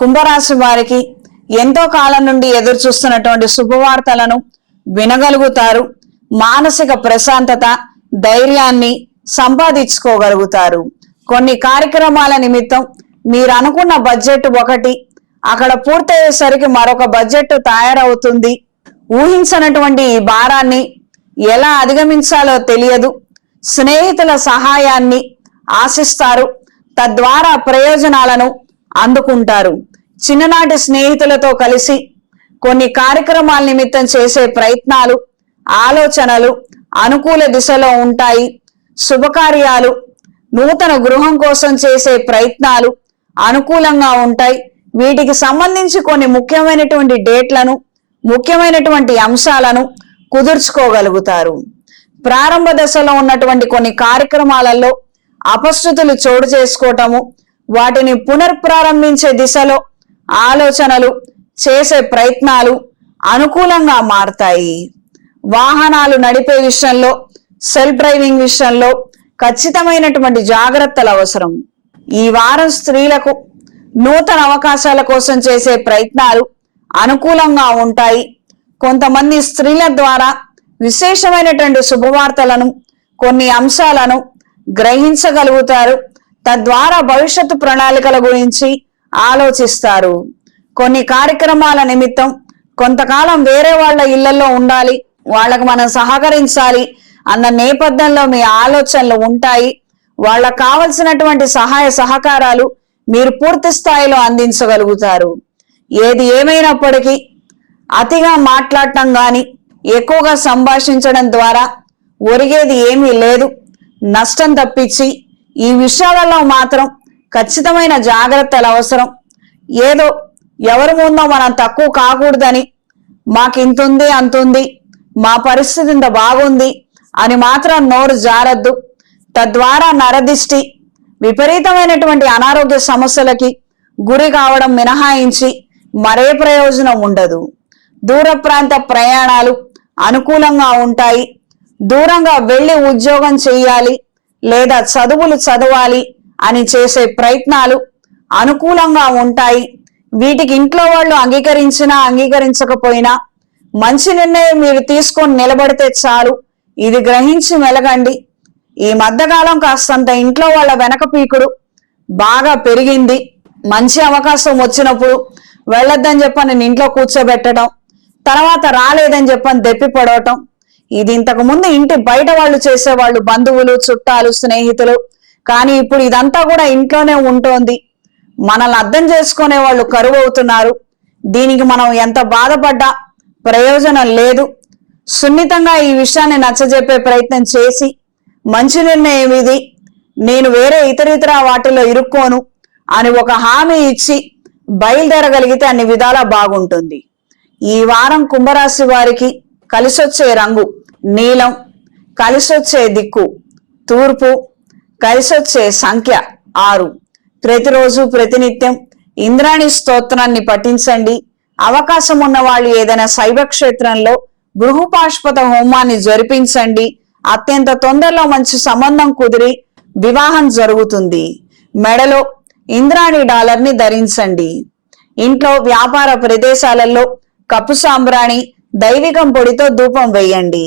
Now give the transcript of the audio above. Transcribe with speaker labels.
Speaker 1: కుంభరాశి వారికి ఎంతో కాలం నుండి ఎదురు చూస్తున్నటువంటి శుభవార్తలను వినగలుగుతారు. మానసిక ప్రశాంతత ధైర్యాన్ని సంపాదించుకోగలుగుతారు. కొన్ని కార్యక్రమాల నిమిత్తం మీరు అనుకున్న బడ్జెట్ ఒకటి అక్కడ పూర్తయ్యేసరికి మరొక బడ్జెట్ తయారవుతుంది. ఊహించనటువంటి ఈ భారాన్ని ఎలా అధిగమించాలో తెలియదు. స్నేహితుల సహాయాన్ని ఆశిస్తారు. తద్వారా ప్రయోజనాలను అందుకుంటారు. చిన్ననాటి స్నేహితులతో కలిసి కొన్ని కార్యక్రమాల నిమిత్తం చేసే ప్రయత్నాలు ఆలోచనలు అనుకూల దిశలో ఉంటాయి. శుభకార్యాలు నూతన గృహం కోసం చేసే ప్రయత్నాలు అనుకూలంగా ఉంటాయి. వీటికి సంబంధించి కొన్ని ముఖ్యమైనటువంటి డేట్లను ముఖ్యమైనటువంటి అంశాలను కుదుర్చుకోగలుగుతారు. ప్రారంభ దశలో ఉన్నటువంటి కొన్ని కార్యక్రమాలలో అపశృతులు చోటు చేసుకోవటము వాటిని పునర్ప్రారంభించే దిశలో ఆలోచనలు చేసే ప్రయత్నాలు అనుకూలంగా మారతాయి. వాహనాలు నడిపే విషయంలో సెల్ఫ్ డ్రైవింగ్ విషయంలో ఖచ్చితమైనటువంటి జాగ్రత్తలు అవసరం. ఈ వారం స్త్రీలకు నూతన అవకాశాల కోసం చేసే ప్రయత్నాలు అనుకూలంగా ఉంటాయి. కొంతమంది స్త్రీల ద్వారా విశేషమైనటువంటి శుభవార్తలను కొన్ని అంశాలను గ్రహించగలుగుతారు. తద్వారా భవిష్యత్తు ప్రణాళికల గురించి ఆలోచిస్తారు. కొన్ని కార్యక్రమాల నిమిత్తం కొంతకాలం వేరే వాళ్ళ ఇళ్ళలో ఉండాలి వాళ్ళకు మనం సహకరించాలి అన్న నేపథ్యంలో మీ ఆలోచనలు ఉంటాయి. వాళ్ళకు కావలసినటువంటి సహాయ సహకారాలు మీరు పూర్తి స్థాయిలో అందించగలుగుతారు. ఏది ఏమైనప్పటికీ అతిగా మాట్లాడటం కానీ ఎక్కువగా సంభాషించడం ద్వారా ఒరిగేది ఏమీ లేదు. నష్టం తప్పించి ఈ విషయాలలో మాత్రం ఖచ్చితమైన జాగ్రత్తలు అవసరం. ఏదో ఎవరి ముందో మనం తక్కువ కాకూడదని మాకు ఇంతుంది అంతుంది మా పరిస్థితి ఇంత బాగుంది అని మాత్రం నోరు జారద్దు. తద్వారా నరదిష్టి విపరీతమైనటువంటి అనారోగ్య సమస్యలకి గురి కావడం మినహాయించి మరే ప్రయోజనం ఉండదు. దూర ప్రాంత ప్రయాణాలు అనుకూలంగా ఉంటాయి. దూరంగా వెళ్ళి ఉద్యోగం చేయాలి లేదా చదువులు చదవాలి అని చేసే ప్రయత్నాలు అనుకూలంగా ఉంటాయి. వీటికి ఇంట్లో వాళ్ళు అంగీకరించినా అంగీకరించకపోయినా మంచి నిర్ణయం మీరు తీసుకొని నిలబడితే చాలు. ఇది గ్రహించి మెలగండి. ఈ మధ్యకాలం కాస్తంత ఇంట్లో వాళ్ళ వెనక పీకుడు బాగా పెరిగింది. మంచి అవకాశం వచ్చినప్పుడు వెళ్ళొద్దని చెప్పని నేను ఇంట్లో కూర్చోబెట్టడం తర్వాత రాలేదని చెప్పని దెప్పి పడవటం ఇది ఇంతకు ముందు ఇంటి బయట వాళ్ళు చేసేవాళ్ళు బంధువులు చుట్టాలు స్నేహితులు కానీ ఇప్పుడు ఇదంతా కూడా ఇంట్లోనే ఉంటోంది. మనల్ని అర్థం చేసుకునే వాళ్ళు కరువు అవుతున్నారు దీనికి మనం ఎంత బాధపడ్డా ప్రయోజనం లేదు. సున్నితంగా ఈ విషయాన్ని నచ్చజెప్పే ప్రయత్నం చేసి మంచి నిర్ణయం ఇది. నేను వేరే ఇతరితర వాటిలో ఇరుక్కోను అని ఒక హామీ ఇచ్చి బయలుదేరగలిగితే అన్ని విధాలా బాగుంటుంది. ఈ వారం కుంభరాశి వారికి కలిసొచ్చే రంగు నీలం కలిసొచ్చే దిక్కు తూర్పు కలిసొచ్చే సంఖ్య ఆరు. ప్రతిరోజు ప్రతినిత్యం ఇంద్రాణి స్తోత్రాన్ని పఠించండి. అవకాశం ఉన్న వాళ్ళు ఏదైనా శైవ క్షేత్రంలో గృహపాష్పత హోమాన్ని జరిపించండి. అత్యంత తొందరలో మంచి సంబంధం కుదిరి వివాహం జరుగుతుంది. మెడలో ఇంద్రాణి డాలర్ని ధరించండి. ఇంట్లో వ్యాపార ప్రదేశాలలో కప్పు సాంబ్రాణి దైవికం పొడితో ధూపం వేయండి.